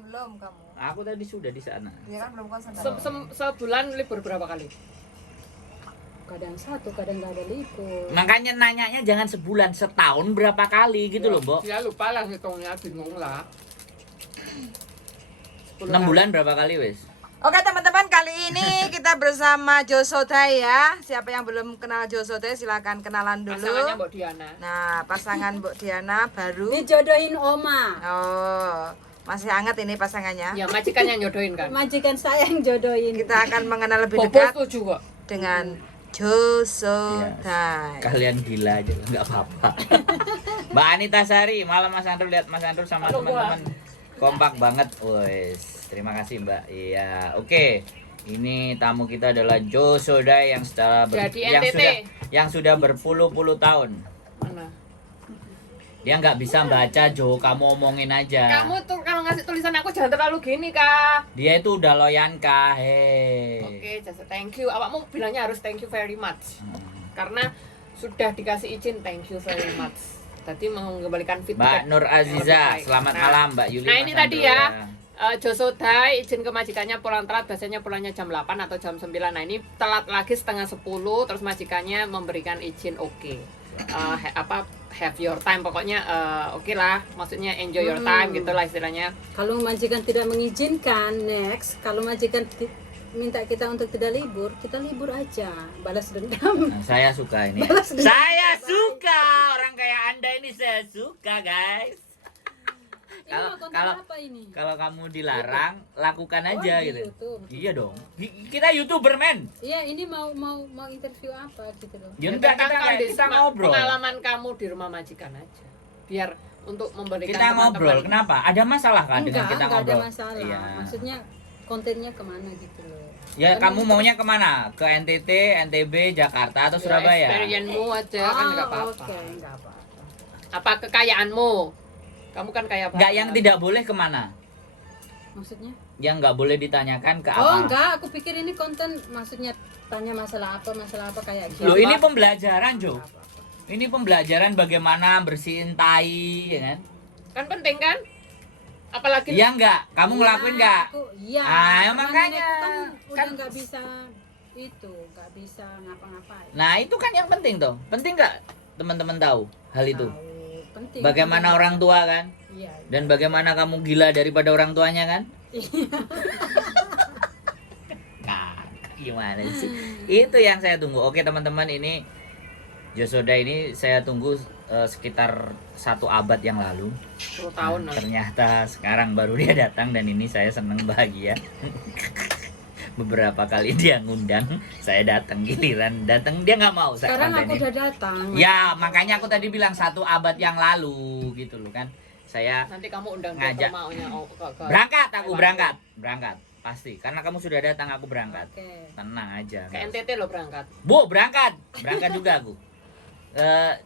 belum kamu? Aku tadi sudah di sana. Ya kan belum konsen. Sebulan libur berapa kali? Kadang satu, kadang nggak ada libur. Makanya nanyanya jangan sebulan, setahun berapa kali gitu loh, Mbok. Dia lupa lah hitungnya, bingung lah. 6 bulan berapa kali wes? Oke teman-teman, kali ini kita bersama Josodai ya. Siapa yang belum kenal Josodai silakan kenalan dulu. Pasangannya Mbak Diana. Nah, pasangan Mbak Diana baru. Dijodohin Oma. Oh, masih hangat ini pasangannya. Ya majikan yang nyodohin kan. Majikan saya yang jodohin. Kita akan mengenal lebih Bobo dekat setuju kok. dengan Josodai. Kalian gila aja, nggak apa-apa. Mbak Anita Sari, malam Mas Andrew, lihat Mas Andrew sama Halo, teman-teman kompak banget, wes. Terima kasih Mbak. Iya, oke. Ini tamu kita adalah Josodai yang Jadi NTT. yang sudah berpuluh-puluh tahun. Mana? Dia nggak bisa baca, Jo. Kamu omongin aja. Kamu tuh kalau ngasih tulisan aku jangan terlalu gini, Kak. Dia itu udah loyan kah? Hei. Oke, just thank you. Awakmu bilangnya harus thank you very much. Karena sudah dikasih izin, thank you very much. Tadi mengembalikan Mbak feedback. Nur Aziza, Lebih baik. selamat Nah, malam Mbak Yuli. Nah, Mas ini tadi Andrew, ya. Josodai izin ke majikannya pulang telat, biasanya pulangnya jam 8 atau jam 9. Nah, ini telat lagi setengah 10, terus majikannya memberikan izin oke. Have your time, pokoknya oke lah, maksudnya enjoy your time gitulah istilahnya. Kalau majikan tidak mengizinkan, next. Kalau majikan minta kita untuk tidak libur, kita libur aja. Balas dendam. Nah, saya suka ini. Balas dendam. Saya suka orang kayak Anda ini, saya suka guys. Ini mau konten apa ini? Kalau kamu dilarang, lakukan aja di gitu. YouTube. Iya dong. Kita YouTuber men. Iya, ini mau interview apa gitu loh. Ya enggak, kita ngobrol. Pengalaman kamu di rumah majikan aja. Biar untuk memberikan Kita ngobrol. teman-teman. Kenapa? Ada masalah kan dengan kita Enggak ngobrol? ada masalah. Iya. Maksudnya kontennya kemana gitu loh. Ya Kan kamu ini maunya kemana? Ke NTT, NTB, Jakarta atau Surabaya? Experience-mu aja kan enggak apa-apa. Oke, enggak apa-apa. Apa kekayaanmu? Kamu kan kaya banget. Enggak, yang tidak boleh kemana? Maksudnya? Yang enggak boleh ditanyakan ke apa? Oh enggak, aku pikir ini konten maksudnya tanya masalah apa kayak gitu. Loh, ini pembelajaran, Jo. Apa-apa. Ini pembelajaran bagaimana bersihin tai, ya kan? Kan penting kan? Apalagi Iya enggak? Kamu ngelakuin enggak? Iya. Ah, karena makanya. nenekku kan udah Kan- nggak bisa nggak bisa ngapa-ngapain. Nah, itu kan yang penting tuh. Penting enggak teman-teman tahu hal itu? Tahu, penting. Bagaimana orang tua kan? Iya. Dan bagaimana kamu gila daripada orang tuanya kan? Nah, gimana sih? Itu yang saya tunggu. Oke teman-teman, ini Josodai ini saya tunggu sekitar 1 abad yang lalu. 10 tahun Nah, lah. ternyata sekarang baru dia datang dan ini saya senang bahagia. Beberapa kali dia ngundang, saya datang giliran datang dia nggak mau. Saya Sekarang aku kontenin. udah datang. Ya makanya aku tadi bilang 1 abad yang lalu gitu loh kan. Saya Nanti kamu undang ngajak. dia maunya ke berangkat, aku Taiwan. berangkat pasti. Karena kamu sudah datang, aku berangkat. Oke. Tenang aja. Ke nggak NTT lo berangkat. Bu, berangkat juga aku.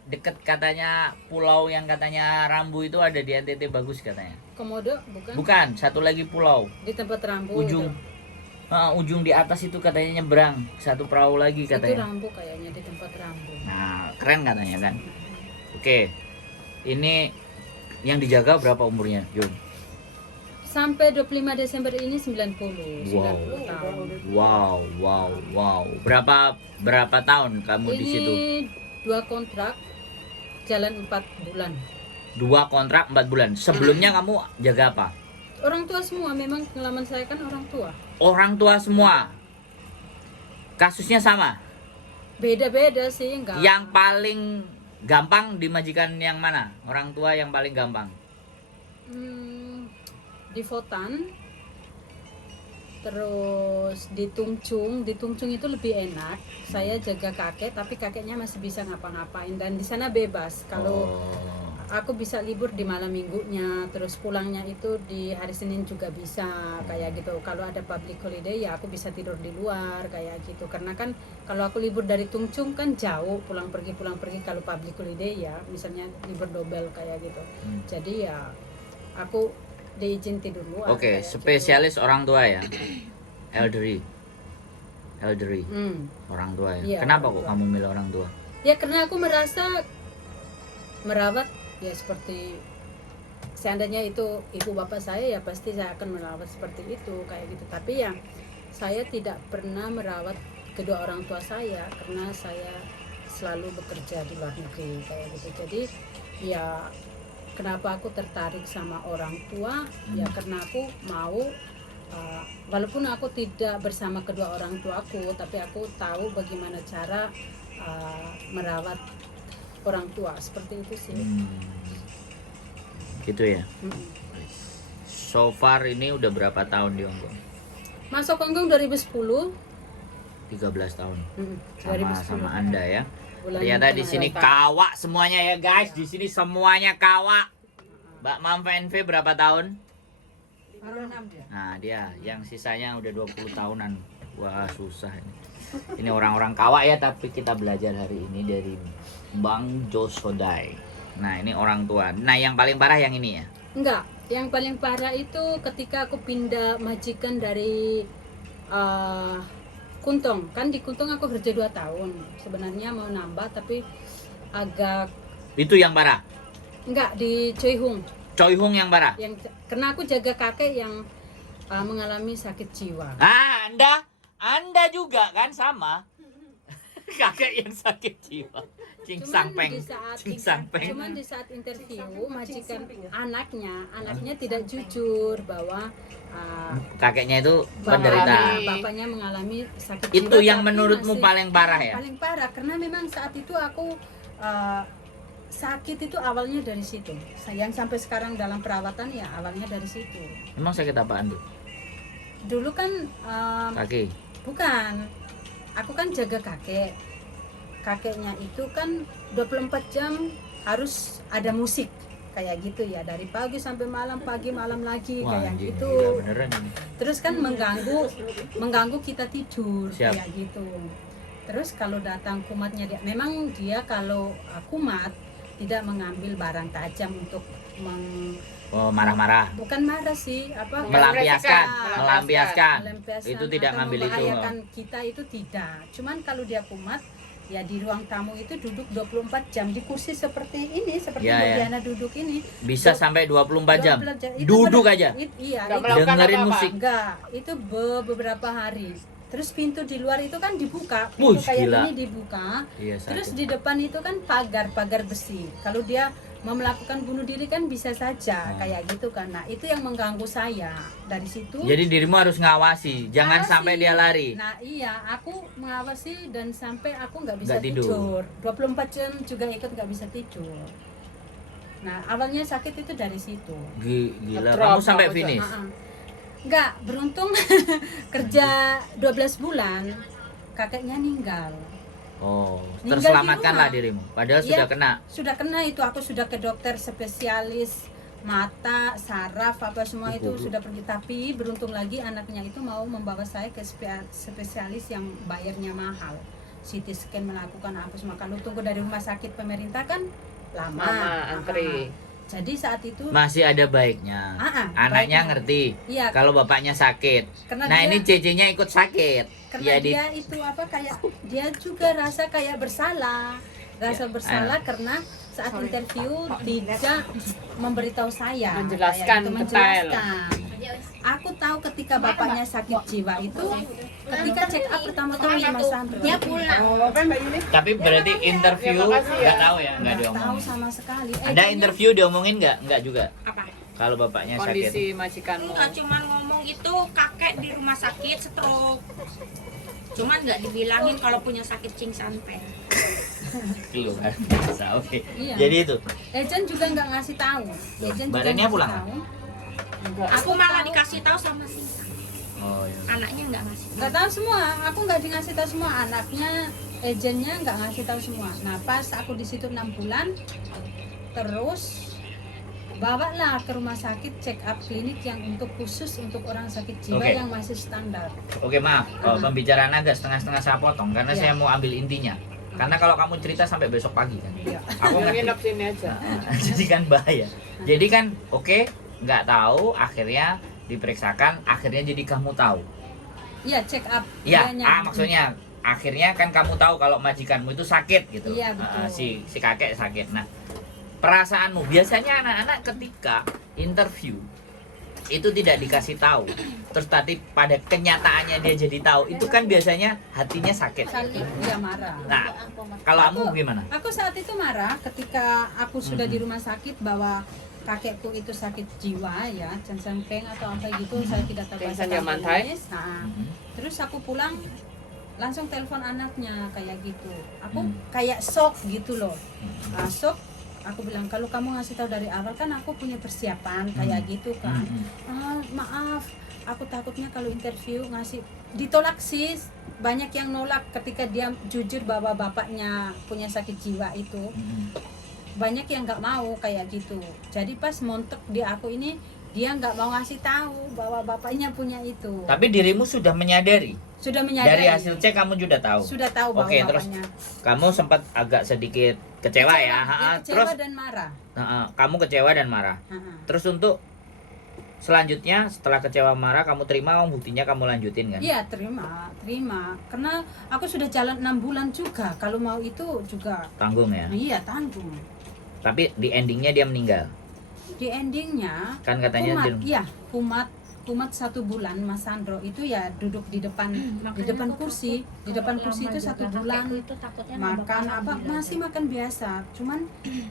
Deket katanya pulau yang katanya Rambu itu ada di NTT, bagus katanya. Komodo bukan? Bukan, satu lagi pulau Di tempat Rambu. ujung ujung di atas itu katanya nyebrang, satu perahu lagi Itu katanya. Rambu kayaknya, di tempat Rambu. Nah, keren katanya kan. Oke. Ini yang dijaga berapa umurnya, Jun? Sampai 25 Desember ini 90. Wow. 90 tahun. Wow. Berapa tahun kamu di situ? Ini 2 kontrak jalan 4 bulan. 2 kontrak 4 bulan. Sebelumnya kamu jaga apa? Orang tua semua, memang pengalaman saya kan orang tua. Orang tua semua. Kasusnya sama. Beda-beda sih, enggak. Yang paling gampang dimajikan yang mana? Orang tua yang paling gampang. Di Fotan. Terus di Tungcung itu lebih enak. Saya jaga kakek, tapi kakeknya masih bisa ngapa-ngapain dan di sana bebas. Kalau aku bisa libur di malam minggunya, terus pulangnya itu di hari Senin juga bisa kayak gitu. Kalau ada public holiday ya aku bisa tidur di luar kayak gitu. Karena kan kalau aku libur dari Tungcung kan jauh, pulang pergi. Kalau public holiday ya misalnya libur double kayak gitu. Jadi ya aku diizin tidur luar. Oke, kayak spesialis orang tua ya. Elderly. Orang tua ya. Iya, Kenapa orang kok tua. kamu milih orang tua? Ya karena aku merasa merawat ya seperti seandainya itu ibu bapak saya ya pasti saya akan merawat seperti itu kayak gitu. Tapi yang saya tidak pernah merawat kedua orang tua saya karena saya selalu bekerja di luar negeri kayak gitu. Jadi ya kenapa aku tertarik sama orang tua ya karena aku mau walaupun aku tidak bersama kedua orang tuaku, tapi aku tahu bagaimana cara merawat orang tua seperti itu sih. Gitu ya. So far ini udah berapa tahun di Hongkong? Masuk Hongkong 2010. 13 tahun. Sama 2010. Anda ya. Bulan Ternyata di sini kawak semuanya ya guys. Di sini semuanya kawak. Mbak Mam VNV berapa tahun? Baru 6 dia. Nah dia yang sisanya udah 20 tahunan. Wah susah ini. Ini orang-orang kawak ya, tapi kita belajar hari ini dari Bang Josodai. Nah ini orang tua. Nah yang paling parah yang ini ya? Enggak, yang paling parah itu ketika aku pindah majikan dari Kuntong. Kan di Kuntong aku kerja 2 tahun. Sebenarnya mau nambah tapi agak Itu yang parah? enggak, di Choi Hung. Choi Hung yang parah? Yang karena aku jaga kakek yang mengalami sakit jiwa. Ah, Anda juga kan sama. Kakek yang sakit jiwa. Cing Sang Peng. Cing Sang Peng. Cuman di saat interview majikan anaknya tidak jujur bahwa Kakeknya itu penderita. bapaknya mengalami sakit Itu jiwa, yang tapi menurutmu masih- paling parah ya? Paling parah karena memang saat itu aku sakit itu awalnya dari situ. Yang sampai sekarang dalam perawatan ya awalnya dari situ. Emang sakit apaan tuh? Dulu kan Kaki. bukan, aku kan jaga kakeknya itu kan 24 jam harus ada musik kayak gitu ya, dari pagi sampai malam, pagi malam lagi kayak anjing, gitu. gila beneran ini. Terus kan mengganggu kita tidur. Siap. Kayak gitu. Terus kalau datang kumatnya memang dia kalau kumat tidak mengambil barang tajam untuk Oh, marah-marah. bukan marah sih, apa Melampiaskan. Melampiaskan. Itu tidak atau ngambil itu. membahayakan kita itu tidak. Cuman kalau dia kumat ya di ruang tamu itu duduk 24 jam di kursi seperti ini, seperti Ya, Bu ya. Diana duduk ini. Bisa sampai 24 jam. 24 jam. Itu Duduk ber- aja. Iya, Nggak itu melakukan Dengerin apa-apa. musik. enggak, itu beberapa hari. Terus pintu di luar itu kan dibuka, Wuh, pintu kayak gila. ini dibuka. Iya, Terus sakit. di depan itu kan pagar besi. Kalau dia mau melakukan bunuh diri kan bisa saja kayak gitu kan. Nah, itu yang mengganggu saya. Dari situ Jadi dirimu harus ngawasi, jangan Ngawasi. sampai dia lari. Nah iya, aku mengawasi dan sampai aku nggak bisa Nggak tidur. tidur. 24 jam juga ikut nggak bisa tidur. Nah awalnya sakit itu dari situ. Gila, Drop, kamu sampai kamu finish. Nggak, beruntung kerja 12 bulan kakeknya meninggal. Oh, Ninggal di terselamatkanlah rumah. dirimu. Padahal Iya. sudah kena. Sudah kena itu, aku sudah ke dokter spesialis mata, saraf apa semua itu sudah pergi, tapi beruntung lagi anaknya itu mau membawa saya ke spesialis yang bayarnya mahal. CT scan melakukan apa semua. Kalau tunggu dari rumah sakit pemerintah kan lama. antri. Jadi saat itu Masih ada baiknya. Anaknya baiknya. ngerti Iya, kalau bapaknya sakit. karena Nah, dia, ini CC-nya ikut sakit. karena Ya, dia itu apa kayak dia juga rasa kayak bersalah. Rasa Ya, bersalah karena saat interview tidak memberitahu saya, Menjelaskan kayak gitu, detail. menjelaskan. Aku tahu ketika bapaknya sakit jiwa itu ketika check up pertama-kali Mas Sandro. Dia pulang. Tapi berarti interview Ya, makasih ya. nggak tahu ya, nggak Nggak tahu diomongin. sama sekali. Ada kayaknya- interview diomongin nggak? Nggak juga. Apa? Kalau bapaknya sakit. Kondisi majikanmu. Enggak cuman ngomong gitu kakek di rumah sakit stroke. Cuman nggak dibilangin kalau punya sakit cingsanpen. Keluar biasa, oke. Iya. Jadi itu. Ejen juga nggak ngasih tahu. Ejen juga Badannya ngasih pulang? tahu. Aku malah dikasih tahu sama Sinta. Oh iya. Anaknya nggak ngasih tahu. Nggak tahu semua. Aku nggak dikasih tahu semua. Anaknya, ejennya nggak ngasih tahu semua. Nah pas aku di situ 6 bulan, terus bawalah ke rumah sakit check up klinik yang untuk khusus untuk orang sakit jiwa Oke. yang masih standar. Oke, maaf. Pembicaraan agak setengah-setengah saya potong karena Iya. saya mau ambil intinya. Karena kalau kamu cerita sampai besok pagi kan. Iya. Aku Yang ngerti. nginep sini aja. Jadi kan bahaya. Jadi kan oke, nggak tahu, akhirnya diperiksakan, akhirnya jadi kamu tahu. Iya check up. Iya, dianya. maksudnya akhirnya kan kamu tahu kalau majikanmu itu sakit gitu. Iya, betul. Si kakek sakit. Nah, perasaanmu. Biasanya anak-anak ketika interview itu tidak dikasih tahu, terus tadi pada kenyataannya dia jadi tahu, itu kan biasanya hatinya sakit. Sakit, dia marah. Nah, kalau kamu gimana? Aku saat itu marah ketika aku sudah di rumah sakit bahwa kakekku itu sakit jiwa ya, Sampeng atau apa gitu, saya tidak tahu bahasa Tensan Yaman Thai. Kantonis. Nah, terus aku pulang langsung telepon anaknya kayak gitu. Aku kayak shock gitu loh. Shock. Aku bilang kalau kamu ngasih tahu dari awal kan aku punya persiapan kayak gitu kan. Maaf, aku takutnya kalau interview ngasih ditolak sih. Banyak yang nolak ketika dia jujur bahwa bapaknya punya sakit jiwa itu. Banyak yang nggak mau kayak gitu. Jadi pas montek di aku ini dia nggak mau ngasih tahu bahwa bapaknya punya itu. Tapi dirimu sudah menyadari. Sudah menyadari. Dari hasil cek kamu sudah tahu. Sudah tahu bahwa Oke, terus bapaknya. kamu sempat agak sedikit kecewa ya. Kecewa Terus dan marah. kamu kecewa dan marah. Terus untuk selanjutnya setelah kecewa marah kamu terima buktinya kamu lanjutin kan? Iya, terima. Karena aku sudah jalan 6 bulan juga. Kalau mau itu juga Tanggung ya. iya tanggung. Tapi di endingnya dia meninggal. Di endingnya Kan katanya kumat 1 bulan Mas Sandro itu ya duduk di depan kursi itu 1 bulan makan apa masih makan biasa, cuman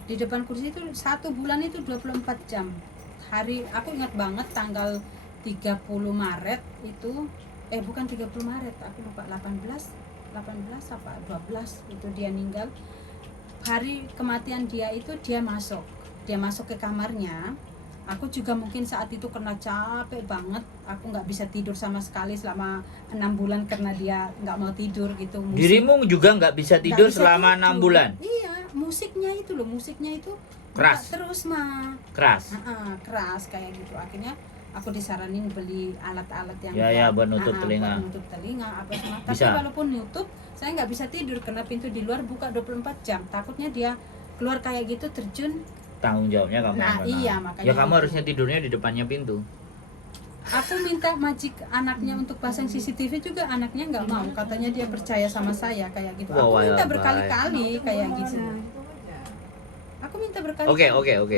di depan kursi itu 1 bulan itu 24 jam. Hari aku ingat banget tanggal 30 Maret itu bukan 30 Maret, aku lupa 18 apa 12 itu dia meninggal. Hari kematian dia itu dia masuk ke kamarnya. Aku juga mungkin saat itu karena capek banget, aku nggak bisa tidur sama sekali selama 6 bulan karena dia nggak mau tidur gitu. Dirimu juga nggak bisa tidur Nggak bisa selama tidur. 6 bulan. Iya, musiknya itu Keras. terus mah Keras. keras kayak gitu. Akhirnya aku disaranin beli alat-alat yang buat nutup telinga. buat nutup telinga apa semua. Tapi Bisa. walaupun nutup, saya nggak bisa tidur karena pintu di luar buka 24 jam. Takutnya dia keluar kayak gitu terjun. Tanggung jawabnya kamu. Nah, yang kena. iya, makanya Ya kamu itu. harusnya tidurnya di depannya pintu. Aku minta anaknya untuk pasang CCTV juga, anaknya nggak mau. Katanya dia percaya sama saya kayak gitu. Aku Wow, minta baik. berkali-kali kayak gitu. Aku minta berkali-kali. Oke.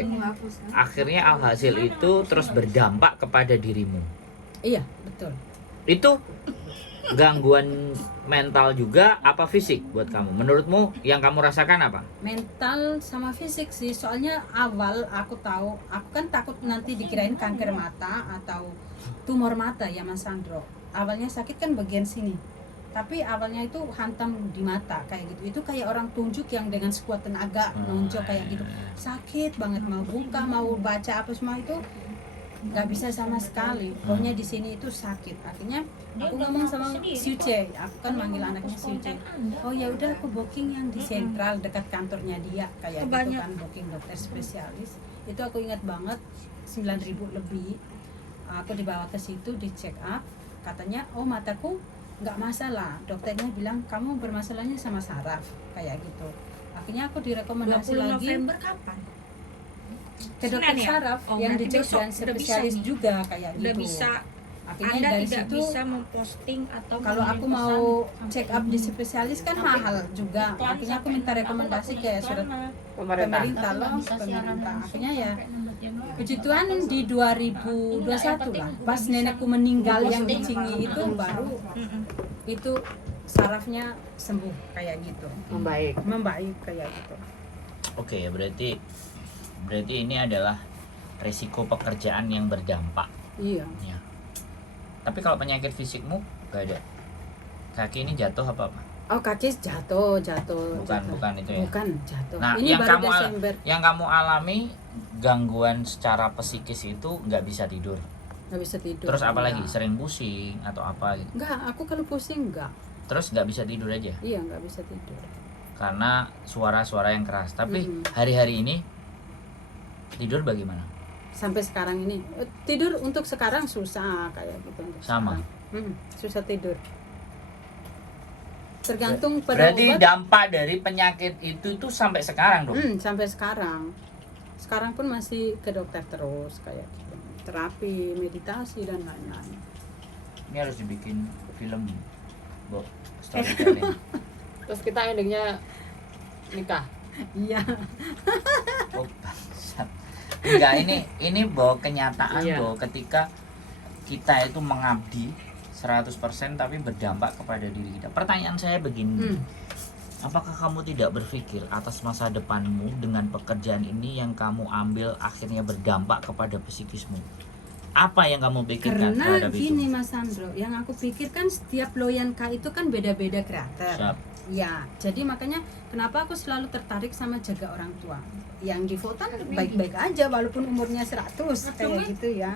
Akhirnya alhasil itu terus berdampak kepada dirimu. Iya, betul. Itu gangguan mental juga apa fisik buat kamu? Menurutmu yang kamu rasakan apa? Mental sama fisik sih, soalnya awal aku kan takut nanti dikirain kanker mata atau tumor mata ya Mas Sandro. Awalnya sakit kan bagian sini, tapi awalnya itu hantam di mata kayak gitu. Itu kayak orang tunjuk yang dengan sekuat tenaga nonjok kayak gitu. Sakit banget, mau buka mau baca apa semua itu nggak bisa sama sekali. Pokoknya di sini itu sakit. Akhirnya aku ngomong sama Siuce, aku kan manggil anaknya Siuce. Oh ya udah, aku booking yang di sentral dekat kantornya dia kayak gitu kan, booking dokter spesialis. Itu aku ingat banget 9.000 lebih. Aku dibawa ke situ di check up. Katanya oh mataku nggak masalah. Dokternya bilang kamu bermasalahnya sama saraf kayak gitu. Akhirnya aku direkomendasi 20 lagi November kapan? ke dokter Senin ya? saraf Oh, yang berarti dicek besok dan udah bisa spesialis nih. juga kayak gitu. Udah bisa. Akhirnya Anda dari tidak situ bisa memposting atau kalau aku mengirim mau pesan check up di spesialis kan Tapi mahal juga. iklan Akhirnya aku sampai minta aku rekomendasi nggak ke punya surat iklan, pemerintah loh, bisa siaran pemerintah. langsung Akhirnya ya sampai 6 Januari. puji Tuhan di 2021 lah. Pas nenekku meninggal yang di Cingi itu baru itu sarafnya sembuh kayak gitu. Membaik kayak gitu. Oke, berarti ini adalah resiko pekerjaan yang berdampak. Iya. Ya. Tapi kalau penyakit fisikmu gak ada. Kaki ini jatuh apa? Oh, kaki jatuh. Bukan itu ya. Bukan jatuh. Nah, Ini yang baru Desember. yang kamu alami gangguan secara psikis itu nggak bisa tidur. Nggak bisa tidur. Terus apa lagi? Enggak. Sering pusing atau apa gitu. Enggak, aku kalau pusing enggak. Terus nggak bisa tidur aja Iya, nggak bisa tidur. karena suara-suara yang keras. Tapi Mhm. hari-hari ini tidur bagaimana? Sampai sekarang ini tidur untuk sekarang susah kayak gitu untuk Sama. sekarang. Susah tidur. Tergantung pada Berarti obat. dampak dari penyakit itu tuh sampai sekarang dong. Sampai sekarang. Sekarang pun masih ke dokter terus kayak gitu. Terapi, meditasi dan lain-lain. Ini harus dibikin film, Bu. Storytelling. Terus kita endingnya nikah. Iya. Oh, bangsat. Enggak, ini bahwa kenyataan Iya. bahwa ketika kita itu mengabdi 100% tapi berdampak kepada diri kita. Pertanyaan saya begini. Apakah kamu tidak berpikir atas masa depanmu dengan pekerjaan ini yang kamu ambil akhirnya berdampak kepada psikismu? Apa yang kamu pikirkan Karena terhadap gini itu? Mas Sandro, yang aku pikirkan setiap loyanka itu kan beda-beda karakter. Siap. Ya, jadi makanya kenapa aku selalu tertarik sama jaga orang tua. Yang di Votan baik-baik aja walaupun umurnya 100 kayak gitu ya.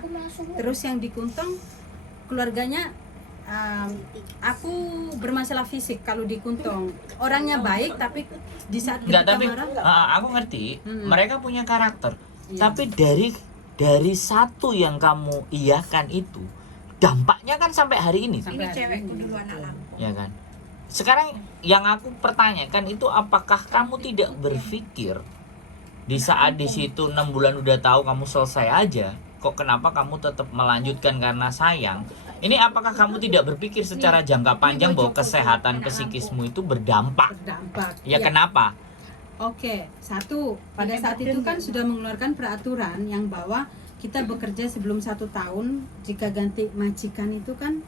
Terus yang di Kuntong keluarganya aku bermasalah fisik kalau di Kuntong. Orangnya baik tapi di saat Enggak, kita tapi marah aku ngerti. Hmm. Mereka punya karakter. Iya. Tapi dari satu yang kamu iyakan itu dampaknya kan sampai hari ini. Sampai Ini hari cewekku ini, dulu betul. anak Lampung. Ya kan? Sekarang yang aku pertanyakan itu apakah kamu tidak berpikir di saat di situ 6 bulan udah tahu kamu selesai aja, kok kenapa kamu tetap melanjutkan karena sayang? Ini apakah kamu tidak berpikir secara jangka panjang bahwa kesehatan psikismu itu berdampak? berdampak. Ya kenapa? Oke, satu pada saat itu kan sudah mengeluarkan peraturan yang bahwa kita bekerja sebelum 1 tahun, jika ganti majikan itu kan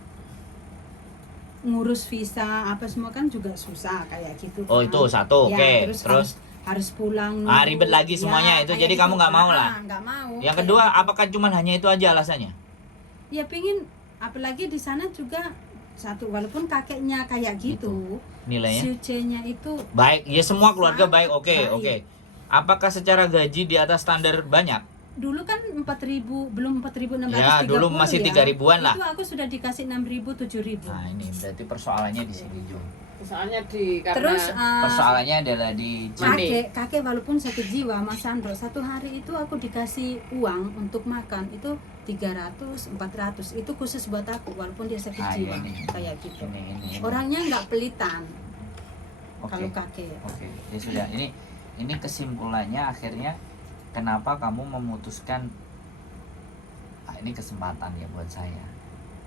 ngurus visa apa semua kan juga susah kayak gitu. Oh, kan. itu satu, Ya, oke. Terus Terus harus pulang. Ah, ribet lagi semuanya itu, kayak jadi kamu nggak mau lah. Nggak mau. yang kayak kedua, gitu. apakah cuman hanya itu aja alasannya? Ya pengen, apalagi di sana juga satu walaupun kakeknya kayak gitu, Nilainya? sucenya itu Baik, ya semua keluarga Sangat baik, oke, baik. oke. Apakah secara gaji di atas standar banyak? dulu kan 4.000 belum 4.630 Ya, dulu masih 3.000-an lah. Itu aku sudah dikasih 6.000 7.000. Nah, ini berarti persoalannya di sini, Jo. Soalnya karena Terus Persoalannya adalah di Mandi. kakek walaupun sakit jiwa Mas Sandro, satu hari itu aku dikasih uang untuk makan itu 300 400 itu khusus buat aku walaupun dia sakit Ah, jiwa ini. kayak gitu. ini. Orangnya nggak pelitan Oke. kalau kakek. Oke, ya sudah. Ini kesimpulannya akhirnya kenapa kamu memutuskan ini kesempatan ya buat saya.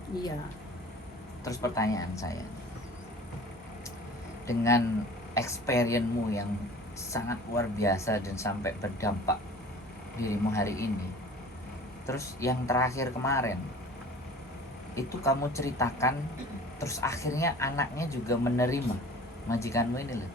Iya. Terus pertanyaan saya, dengan experience-mu yang sangat luar biasa dan sampai berdampak dirimu hari ini, terus yang terakhir kemarin itu kamu ceritakan, terus akhirnya anaknya juga menerima majikanmu ini loh.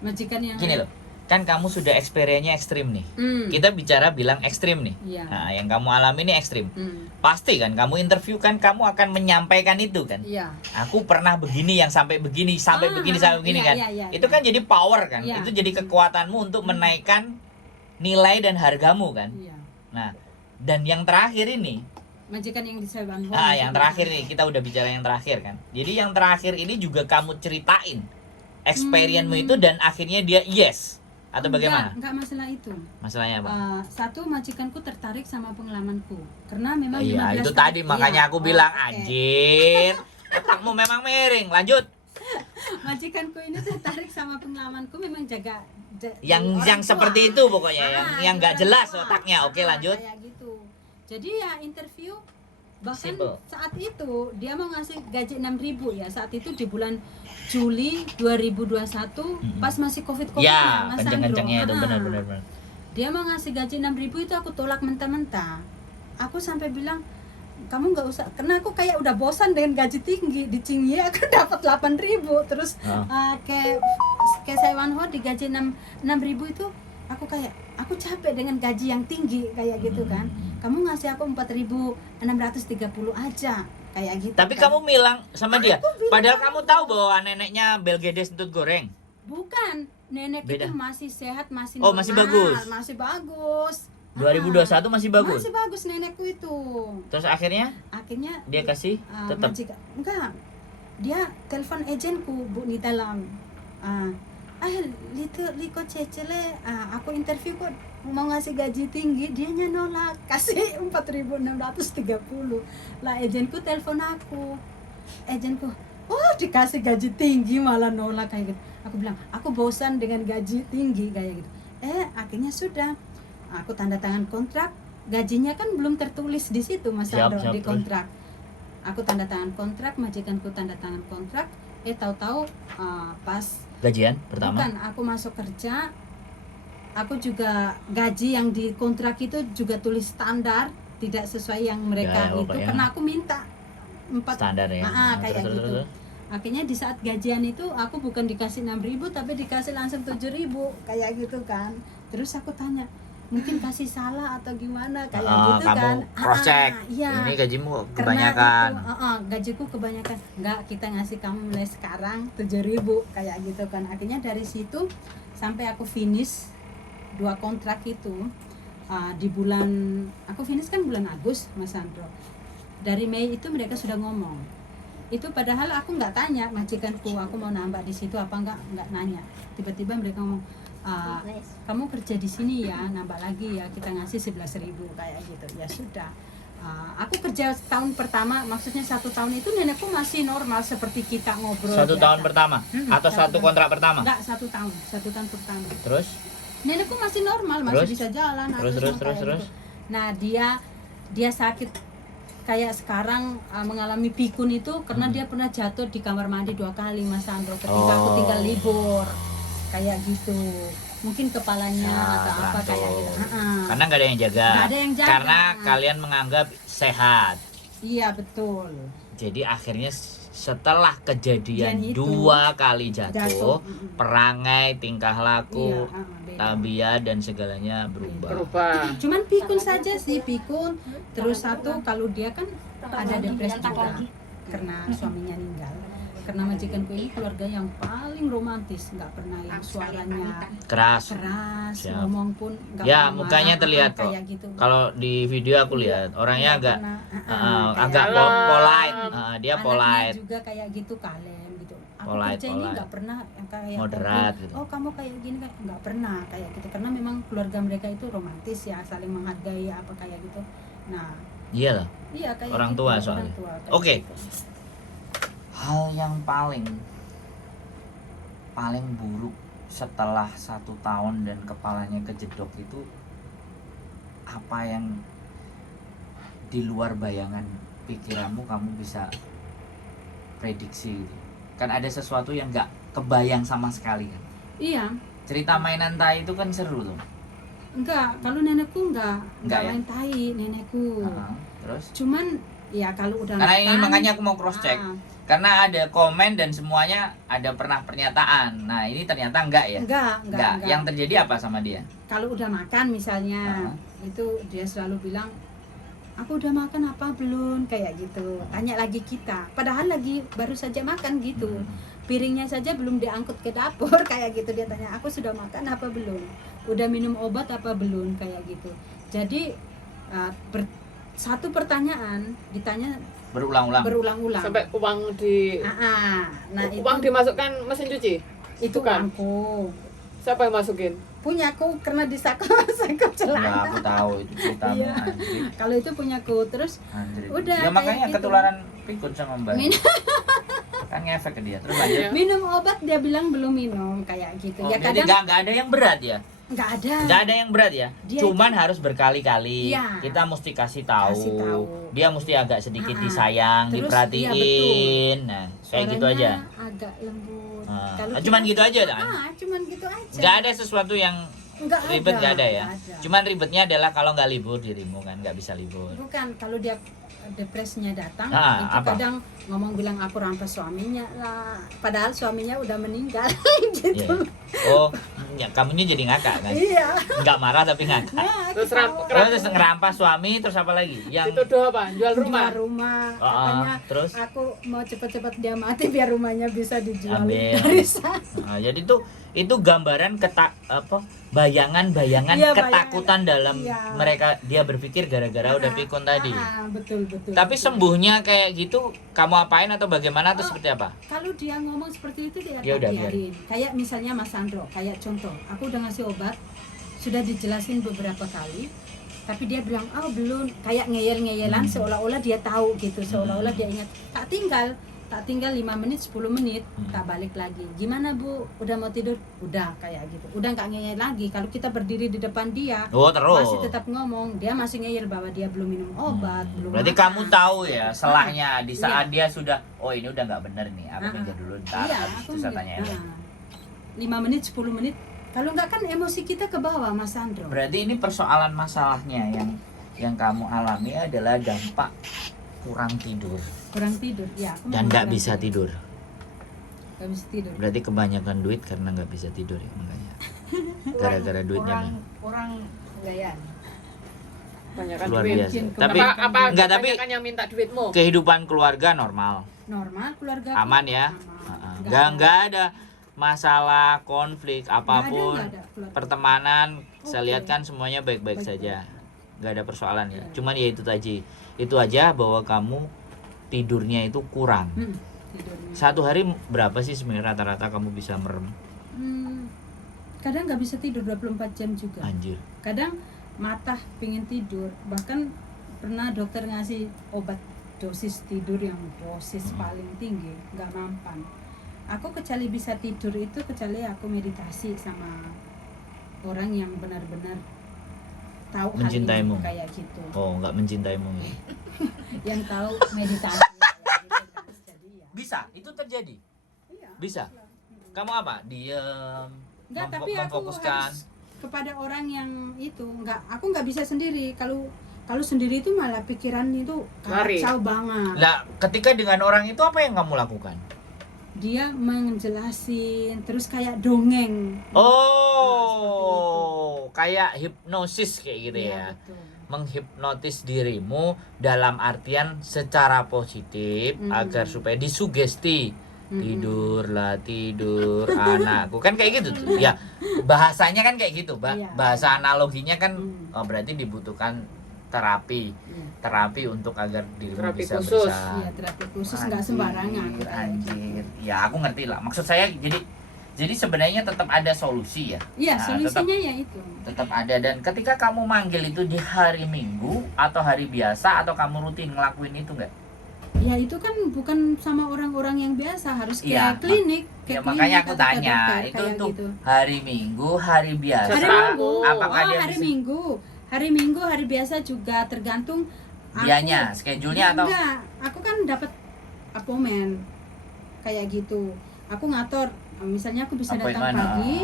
Majikan yang Gini loh, kan kamu sudah experience-nya ekstrim nih. Hmm. Kita bicara bilang ekstrim nih. Iya. Nah, yang kamu alami ini ekstrim. Hmm. Pasti kan kamu interview kan kamu akan menyampaikan itu kan. Iya. Aku pernah begini yang sampai begini sampai begini sampai begini iya, kan. iya, iya, Itu iya. kan jadi power kan. Iya. Itu jadi kekuatanmu untuk menaikkan nilai dan hargamu kan. Iya. Nah, dan yang terakhir ini, Majikan yang di Sewan yang terakhir nih kita udah bicara yang terakhir kan. Jadi yang terakhir ini juga kamu ceritain experience-mu itu dan akhirnya dia yes atau bagaimana? Enggak masalah itu. Masalahnya apa? Satu, majikanku tertarik sama pengalamanku karena memang Iya 15 itu tahun. tadi makanya Iya. aku bilang oke. anjir otakmu memang miring. Lanjut. Majikanku ini tertarik sama pengalamanku, memang jaga Yang orang tua. seperti itu pokoknya yang di nggak orang jelas tua. otaknya. Oke, lanjut. Kayak gitu. Jadi ya interview bahkan Simple. saat itu dia mau ngasih gaji 6.000 ya, saat itu di bulan Juli 2021 pas masih Covid Ya, Mas kenceng-kencengnya itu Sandro. benar-benar. Dia mau ngasih gaji 6.000 itu aku tolak mentah-mentah. Aku sampai bilang kamu nggak usah, karena aku kayak udah bosan dengan gaji tinggi di Cingye aku dapat 8.000 terus ke Saiwanho digaji 6.000 itu aku kayak aku capek dengan gaji yang tinggi kayak gitu kan. Kamu ngasih aku 4.630 aja kayak gitu. Tapi kan. kamu bilang sama dia, bilang padahal sama kamu tahu bahwa neneknya Belgedes Entut Goreng. bukan, nenek Beda. itu masih sehat, masih Oh, masih normal, bagus. masih bagus. 2021 masih bagus. Masih bagus nenekku itu. Terus akhirnya Akhirnya dia kasih tetap. enggak, dia telepon agenku Bu di dalam liko cecele aku interview kok mau ngasih gaji tinggi, dianya nolak kasih 4.630 lah. Agenku telepon aku, agenku dikasih gaji tinggi malah nolak kayak gitu. Aku bilang aku bosan dengan gaji tinggi kayak gitu. Akhirnya sudah aku tanda tangan kontrak. Gajinya kan belum tertulis di situ Mas Siap, Sandro siap, di terus? kontrak. Aku tanda tangan kontrak, majikanku tanda tangan kontrak. tahu-tahu pas Gajian pertama. bukan aku masuk kerja, aku juga gaji yang di kontrak itu juga tulis standar, tidak sesuai yang mereka Ya, itu Bapak, ya. karena aku minta 4 Standar ya. Nah, kayak terus, gitu. Akhirnya di saat gajian itu aku bukan dikasih 6.000 tapi dikasih langsung 7.000 kayak gitu kan. Terus aku tanya, mungkin kasih salah atau gimana kayak gitu kamu kan. cross check. Iya. Ini gajimu Karena kebanyakan. itu, gajiku kebanyakan. Enggak, kita ngasih kamu mulai sekarang 7.000 kayak gitu kan. Akhirnya dari situ sampai aku finish 2 kontrak itu di bulan, aku finish kan bulan Agustus Mas Sandro. Dari Mei itu mereka sudah ngomong. Itu padahal aku nggak tanya majikanku aku mau nambah di situ apa nggak nanya. Tiba-tiba mereka ngomong, kamu kerja di sini ya, nambah lagi ya, kita ngasih 11.000 kayak gitu. Ya sudah. Aku kerja tahun pertama, maksudnya 1 tahun itu nenekku masih normal seperti kita ngobrol. 1 tahun biasa. pertama atau 1 tahun. kontrak pertama? Enggak, 1 tahun pertama. Terus Nenekku masih normal, masih Terus? bisa jalan. Terus, apa semua kayak terus. gitu. Nah dia sakit kayak sekarang mengalami pikun itu karena dia pernah jatuh di kamar mandi 2 kali Mas Sandro ketika aku tinggal libur kayak gitu. Mungkin kepalanya atau apa kayak gitu. Karena nggak ada yang jaga. Nggak ada yang jaga. Karena kalian menganggap sehat. Iya betul. Jadi akhirnya setelah kejadian Dan itu, 2 kali jatuh, jatuh. perangai, tingkah laku, Iya, beda. tabiat dan segalanya berubah. Cuman pikun saja sih, pikun. Terus satu kalau dia kan ada depresi juga karena suaminya meninggal. Karena majikanku ini keluarga yang paling romantis, nggak pernah yang suaranya Keras. keras, Siap. ngomong pun nggak Ya, pernah mukanya marah, terlihat kok. kayak gitu. Kalau di video aku lihat orangnya Nggak agak pernah, agak Kalem. polite. Dia anaknya polite. juga kayak gitu, kalem gitu. Aku Polite, kerja ini polite. nggak pernah yang kayak Moderat tapi, gitu. oh kamu kayak gini kan nggak pernah kayak gitu karena memang keluarga mereka itu romantis ya, saling menghargai apa kayak gitu. Nah Iya loh. iya kayak Orang gitu, tua orang soalnya. tua kayak Oke. gitu. Hal yang paling buruk setelah 1 tahun dan kepalanya kejedok itu apa yang di luar bayangan pikiranmu kamu bisa prediksi gitu? Kan ada sesuatu yang nggak kebayang sama sekali kan. Iya. Cerita mainan tai itu kan seru tuh. Enggak, kalau nenekku enggak Enggak ya? main tai nenekku. Terus Cuman ya kalau udah karena ini makan, makanya aku mau cross check. Karena ada komen dan semuanya ada pernah pernyataan. Nah, ini ternyata enggak ya? enggak. Yang terjadi apa sama dia? Kalau udah makan misalnya, itu dia selalu bilang, aku udah makan apa belum, kayak gitu. Tanya lagi kita, padahal lagi baru saja makan gitu. Piringnya saja belum diangkut ke dapur kayak gitu. Dia tanya, aku sudah makan apa belum, udah minum obat apa belum, kayak gitu. Jadi satu pertanyaan ditanya Berulang-ulang. Sampai uang di nah uang itu dimasukkan mesin cuci. itu bukan. uangku Siapa yang masukin? punyaku karena disakop Enggak, celana. aku tahu itu ceritamu Iya. anjir. Kalau itu punyaku terus Anjir. Udah, Ya kayak makanya gitu. ketularan pikun sama Mbak. Min- Kan ngefek ke dia. Terus lanjut. Iya. minum obat dia bilang belum minum kayak gitu. Oh, Ya jadi kadang nggak ada yang berat ya? nggak ada. Nggak ada yang berat ya? Dia Cuman harus berkali-kali. Iya. Kita mesti kasih tahu. Kasih tahu. Dia mesti agak sedikit Ah, disayang, terus, diperhatiin. Nah, kayak gitu aja. Suaranya agak lembut. Ah, Kalau cuman kita- gitu aja, kan? cuman gitu aja. Nggak ada sesuatu yang Nggak ribet, nggak ada ya? nggak ada. Cuman ribetnya adalah kalau nggak libur dirimu kan, nggak bisa libur. Bukan, kalau dia depresinya datang, Ah, itu apa? kadang ngomong bilang aku rampas suaminya lah. Padahal suaminya udah meninggal gitu. Iya. Oh, ya, kamunya jadi ngakak kan? Iya. Nggak marah tapi ngakak. Nah, Terus Terus ngerampas suami, terus apa lagi? Yang dituduh apa? Jual rumah. rumah. Ah, Katanya terus aku mau cepet-cepet dia mati biar rumahnya bisa dijual Ambil. dari sana. jadi itu gambaran bayangan-bayangan Iya, ketakutan dalam Iya. mereka dia berpikir gara-gara udah pikun tadi. Betul. Tapi betul. sembuhnya kayak gitu kamu apain atau bagaimana atau Oh. seperti apa? Kalau dia ngomong seperti itu dia Ya udah, biarin. Kayak misalnya Mas Sandro, kayak contoh, aku udah ngasih obat, sudah dijelasin beberapa kali, tapi dia bilang, oh belum, kayak ngeyel-ngeyelan seolah-olah dia tahu gitu, seolah-olah dia ingat. Tak tinggal tak tinggal 5 menit 10 menit tak balik lagi. Gimana Bu, udah mau tidur? Udah, kayak gitu. Udah nggak ngeyel lagi. Kalau kita berdiri di depan dia Oh, terus. masih tetap ngomong, dia masih ngeyel bahwa dia belum minum obat, belum Berarti makan. kamu tahu ya selahnya di saat Iya. dia sudah, oh ini udah nggak bener nih, aku minggir dulu ntar, Iya, habis aku itu saya tanya. 5 menit 10 menit. Kalau nggak kan emosi kita ke bawah, Mas Sandro. Berarti ini persoalan masalahnya yang kamu alami adalah dampak kurang tidur Kurang tidur. Ya, aku dan memang nggak kurang bisa tidur. Nggak bisa tidur. Berarti kebanyakan duit karena nggak bisa tidur ya makanya. Gara-gara duitnya kurang Bang. kurang gayaan. Banyak kan Luar duit. biasa. Mungkin Tapi apa enggak, tapi kebanyakan yang minta duitmu? kehidupan keluarga normal, Normal keluarga aku aman ya. aman. Nggak ada masalah konflik apapun. nggak ada keluarga. Pertemanan saya Oke. lihat kan semuanya baik-baik Baik-baik. saja, nggak ada persoalan ya. Cuman ya itu aja bahwa kamu tidurnya itu kurang. Tidurnya. Satu hari berapa sih sebenarnya rata-rata kamu bisa merem? Kadang nggak bisa tidur 24 jam juga. Anjir. Kadang mata pingin tidur, bahkan pernah dokter ngasih obat dosis tidur yang dosis paling tinggi, nggak mampan. Aku kecuali bisa tidur itu kecuali aku meditasi sama orang yang benar-benar tahu hal ini, Mencintaimu. kayak gitu, Oh, nggak mencintaimu ya. yang tahu meditasi kayak gitu. Jadi ya, Bisa, itu terjadi. iya. Bisa. Kamu apa? Diem. Enggak, tapi aku memfokuskan. harus kepada orang yang itu. Aku nggak bisa sendiri. Kalau sendiri itu malah pikiran itu Lari. kacau banget. Lah, ketika dengan orang itu apa yang kamu lakukan? Dia menjelasin terus kayak dongeng. Oh, kayak hipnosis kayak gitu Iya, ya. betul. Menghipnotis dirimu dalam artian secara positif agar supaya disugesti. Tidurlah, tidur anakku, kan kayak gitu tuh ya, bahasanya kan kayak gitu, Iya. bahasa analoginya kan oh, berarti dibutuhkan terapi Iya. untuk agar dirimu Terapi bisa khusus. bersah. Iya, terapi khusus nggak sembarangan. Anjir, ya aku ngerti lah, maksud saya jadi sebenarnya tetap ada solusi ya. Iya, Nah, solusinya ya itu. tetap ada. Dan ketika kamu manggil itu di hari Minggu atau hari biasa atau kamu rutin ngelakuin itu enggak? Ya itu kan bukan sama orang-orang yang biasa, harus ke Iya, klinik. Ya Ke makanya klinik aku atau ke tanya, dokter, itu kayak tuh gitu. hari Minggu, hari biasa. Hari Terserah. Minggu. Apakah dia hari bisa- Minggu. Hari Minggu, hari biasa juga tergantung Dianya, schedule-nya atau Enggak, aku kan dapat appointment kayak gitu. Aku ngatur, misalnya aku bisa datang appointment, pagi,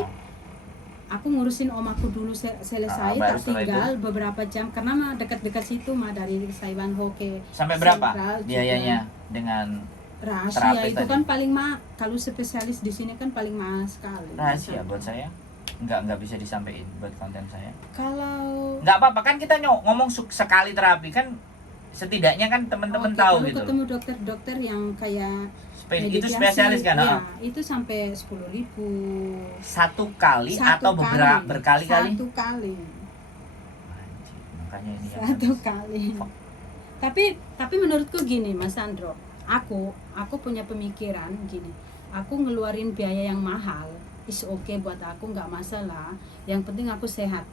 aku ngurusin om aku dulu selesai, baru tak setelah tinggal beberapa jam karena mah dekat-dekat situ mah dari Saiwanho ke sampai berapa Sentral juga. biayanya dengan rahasia terapis itu tadi? kan paling mah kalau spesialis di sini kan paling mahal sekali. rahasia buat saya? Nggak bisa disampaikan buat konten saya. Kalau Nggak apa-apa kan kita ngomong sekali terapi kan setidaknya kan teman-teman tahu kalau gitu. ketemu dokter-dokter yang kayak Itu meditasi, spesialis kan? ya, ah? itu sampai 10.000 Satu kali Satu atau beberapa kali. berkali-kali? Satu kali. Anjir, makanya ini yang Satu kali. Tapi menurutku gini, Mas Sandro, aku punya pemikiran gini. Aku ngeluarin biaya yang mahal, is okay buat aku, nggak masalah. Yang penting aku sehat.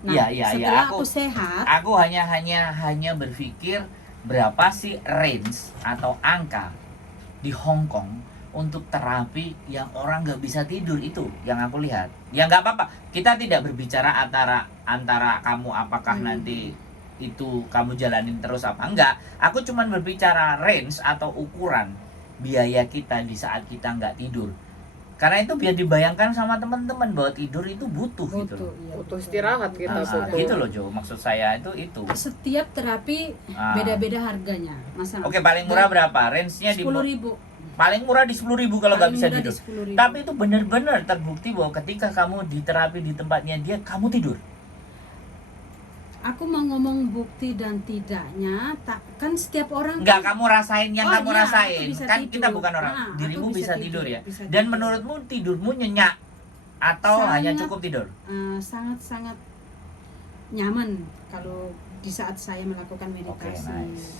Nah, Iya, setelah aku- aku sehat, Aku hanya berpikir berapa sih range atau angka di Hong Kong untuk terapi yang orang nggak bisa tidur, itu yang aku lihat. Ya nggak apa-apa, kita tidak berbicara antara kamu apakah nanti itu kamu jalanin terus apa enggak. Aku cuman berbicara range atau ukuran biaya kita di saat kita nggak tidur. Karena itu biar dibayangkan sama teman-teman bahwa tidur itu butuh gitu loh. iya, Butuh betul. istirahat kita, butuh. Gitu loh Jo, maksud saya itu. Setiap terapi Ah. beda-beda harganya, Mas Sandro. Oke, paling murah berapa? Range-nya di 10.000. paling murah di 10.000 kalau nggak bisa tidur. 10.000. Tapi itu benar-benar terbukti bahwa ketika kamu diterapi di tempatnya dia, kamu tidur. Aku mau ngomong bukti dan tidaknya, kan setiap orang Enggak, kan- kamu rasain yang Oh, kamu iya, rasain. aku bisa Kan tidur. kita bukan orang. Ah, aku Dirimu bisa tidur ya. bisa Dan tidur. menurutmu tidurmu nyenyak atau hanya Sangat. cukup tidur? Sangat-sangat nyaman kalau di saat saya melakukan meditasi. nice.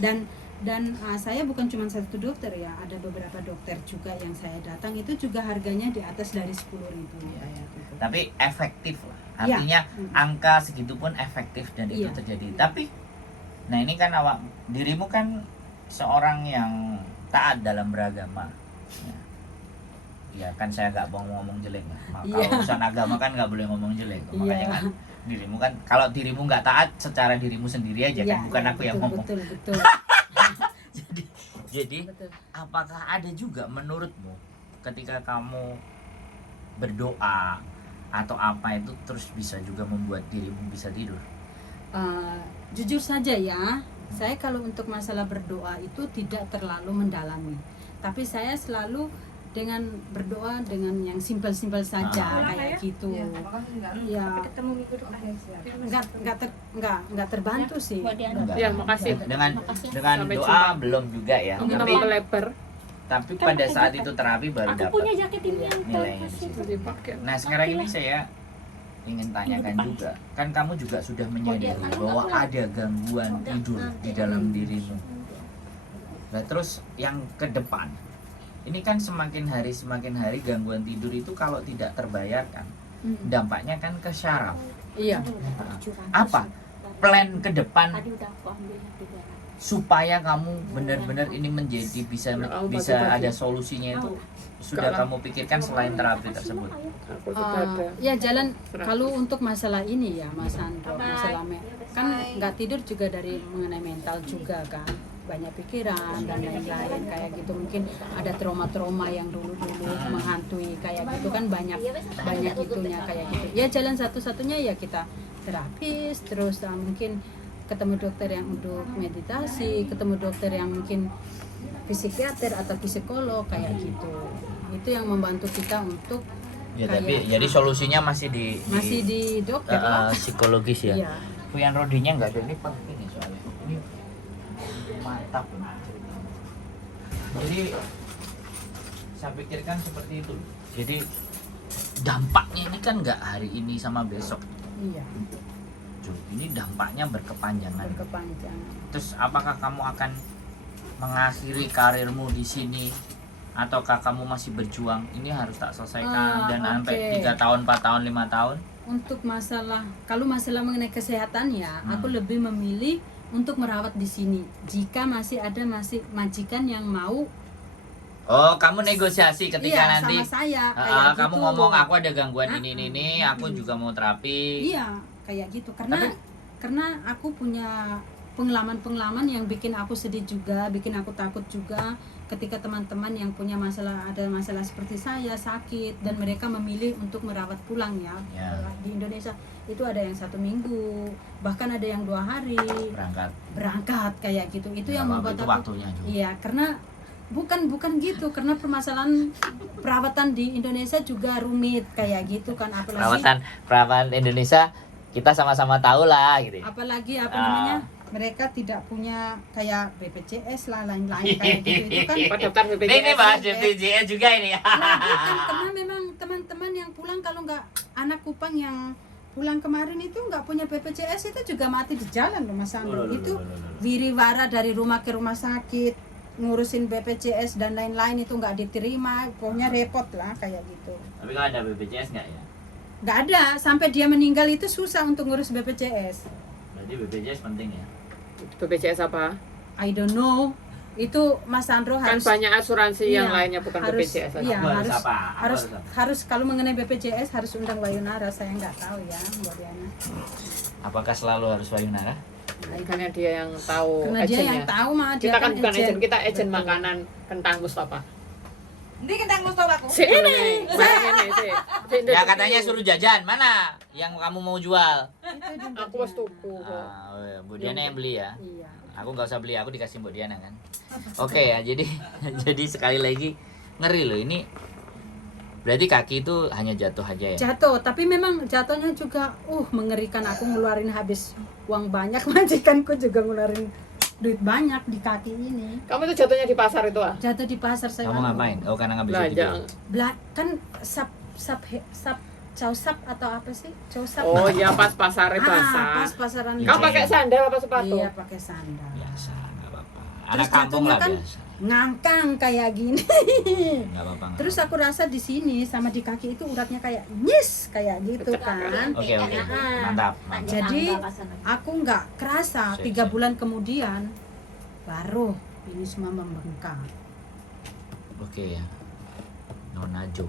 Dan saya bukan cuma satu dokter ya, ada beberapa dokter juga yang saya datang, itu juga harganya di atas dari 10.000 kayak gitu. Tapi efektif lah. Iya. Artinya angka segitu pun efektif dan itu Iya. terjadi. Tapi nah ini kan dirimu kan seorang yang taat dalam beragama. Ya kan saya nggak mau ngomong jelek ya. Iya. Kalau urusan agama kan nggak boleh ngomong jelek. Makanya Iya. kan dirimu kan, kalau dirimu nggak taat secara dirimu sendiri aja kan, bukan aku yang ngomong. Betul. Jadi Betul. apakah ada juga menurutmu ketika kamu berdoa atau apa itu terus bisa juga membuat dirimu bisa tidur? Jujur saja ya, saya kalau untuk masalah berdoa itu tidak terlalu mendalami, tapi saya selalu dengan berdoa dengan yang simpel-simpel saja kayak gitu. Ya, nggak terbantu sih. Enggak. Ya, makasih. Dengan Sampai doa jumpa. belum juga ya. Mungkin Tapi tambah lebar. pada saat itu terapi baru Aku dapat punya jaket ini yang nilainya di situ. Dipakai. Nah sekarang ini saya ingin tanyakan juga, kan kamu juga sudah menyadari bahwa ada gangguan tidur di dalam dirimu. Nah terus yang ke depan, ini kan semakin hari gangguan tidur itu kalau tidak terbayarkan, dampaknya kan ke syaraf. Iya. Apa plan ke depan supaya kamu benar-benar ini menjadi bisa ada solusinya itu sudah kamu pikirkan selain terapi tersebut? Aku juga ada. Ya jalan kalau untuk masalah ini ya Mas Andro, masalah kan nggak tidur juga dari mengenai mental juga kan, banyak pikiran dan lain-lain kayak gitu, mungkin ada trauma-trauma yang dulu-dulu menghantui kayak gitu kan, banyak itunya kayak gitu. Ya jalan satu-satunya ya kita terapis terus, mungkin ketemu dokter yang untuk meditasi, ketemu dokter yang mungkin psikiater atau psikolog kayak gitu. Itu yang membantu kita untuk Ya kayak, tapi jadi solusinya masih di dokter lah. psikologis ya. Iya. Puyan rodinya nggak ada, ini penting nih soalnya. Ini mantap. Jadi saya pikirkan seperti itu. Jadi dampaknya ini kan nggak hari ini sama besok. Iya, Ini dampaknya berkepanjangan. berkepanjangan. Terus apakah kamu akan mengakhiri karirmu di sini ataukah kamu masih berjuang? Ini harus tak selesaikan dan sampai 3 tahun, 4 tahun, 5 tahun. Untuk kalau masalah mengenai kesehatan ya, aku lebih memilih untuk merawat di sini. Jika masih ada majikan yang mau, Oh, kamu negosiasi ketika iya, nanti sama saya kayak kamu gitu. ngomong aku ada gangguan ini, aku juga mau terapi. Iya, kayak gitu. Karena aku punya pengalaman yang bikin aku sedih juga, bikin aku takut juga ketika teman-teman yang punya ada masalah seperti saya sakit dan mereka memilih untuk merawat pulang ya. Ya. Di Indonesia itu ada yang 1 minggu, bahkan ada yang 2 hari berangkat kayak gitu. Itu yang membuat itu aku waktunya juga. iya, karena bukan gitu, karena permasalahan perawatan di Indonesia juga rumit kayak gitu kan, apalagi Perawatan Indonesia kita sama-sama tahu lah gitu. apalagi namanya, mereka tidak punya kayak BPJS lah lain-lain kayak gitu. Itu kan Pak daftar BPJS. Ini bahas BPJS juga ini. karena memang teman-teman yang pulang, kalau nggak anak Kupang yang pulang kemarin itu nggak punya BPJS itu juga mati di jalan loh Mas Andro. Itu wiriwara dari rumah ke rumah sakit ngurusin BPJS dan lain-lain itu nggak diterima, pokoknya repot lah kayak gitu. Tapi kalau ada BPJS nggak ya? Nggak ada, sampai dia meninggal itu susah untuk ngurus BPJS. Berarti BPJS penting ya? BPJS apa? I don't know. Itu Mas Andro Kan harus banyak asuransi yang iya, lainnya bukan BPJS. Iya, Aku harus apa? harus kalau mengenai BPJS harus undang Wayunara. Saya nggak tahu ya, Mbak Diana. Apakah selalu harus Wayunara? Karena dia yang tahu Karena dia agennya. yang tahu mah, dia Kita kan bukan agen, kita agen Betul. makanan kentang Mustafa. Ini kentang Mustafa aku. Ini. Ya katanya suruh jajan, mana yang kamu mau jual? Aku was tuku kok. Bu Diana yang beli ya? Iya. Aku nggak usah beli, aku dikasih Bu Diana kan. Oke ya, jadi jadi sekali lagi ngeri loh ini. Berarti kaki itu hanya jatuh aja ya? Jatuh, tapi memang jatuhnya juga mengerikan. Aku ngeluarin habis uang banyak, majikanku juga ngeluarin duit banyak di kaki ini. Kamu itu jatuhnya di pasar itu ah? Jatuh di pasar saya. Kamu ngapain? Oh karena nggak bisa Belanja. tidur. Kan causap atau apa sih? Causap. Oh iya pas pasar pas basah. pasaran. Iya. Kamu pakai sandal apa sepatu? Iya, pakai sandal. Biasa, nggak apa-apa. Terus Anak kampung lah jatuhnya kan biasa. ngangkang kayak gini. Nggak apa-apa. nggak Terus aku rasa di sini sama di kaki itu uratnya kayak nyis kayak gitu kan. apa-apa. Oke, mantap. Jadi aku nggak kerasa Sip, 3 sip. bulan kemudian baru ini semua membengkak. Oke ya. Nona Jo.